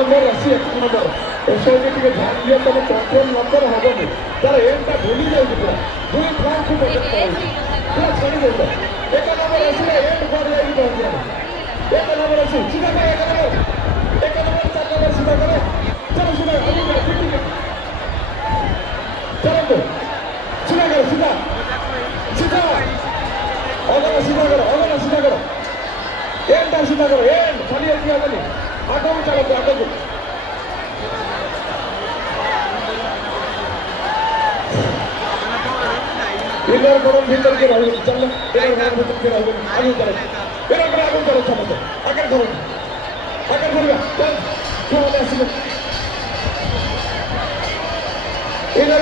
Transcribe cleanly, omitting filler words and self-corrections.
নম্বর আসি 1 নম্বর এসে টিকে ধ্যান দিয়ে তুমি কন্ট্রোল নম্বর হবনি তার এমটা ভুলি যাଉଛି পুরা দুই ফ্রন্টକୁ ପ୍ରୋଟେକ୍ଟ କରାଉଛି ପୁରା ଛାଡ଼ି ଦେଉଛ 1 নম্বର ଆସିଲେ ଏଣ୍ଡ କୁଆଡ଼େ ଯାଇକି ପହଞ୍ଚିବ 1 নম্বର ଆସି ସିଧା କର 1 নম্বର 1 নম্বର 4 নম্বର ସିଧା କର ଚାଲ ସିଧା ଆଗକୁ କର ଠିକ୍ ଚାଲନ୍ତୁ ସିଧା କର ସିଧା ସିଧା ଅଗଣା ସିଧା କର ଏଣ୍ଡଟା ସିଧା କର ଏଣ୍ଡ ଖାଲି ଏଠି ହବନି ଆଗକୁ ଚାଲନ୍ତୁ ଆଗକୁ इधर बड़ों भीतर के राहुल चल इधर बड़ों भीतर के राहुल आगे करो इधर करो समझो आगे करो चल क्यों ऐसे इधर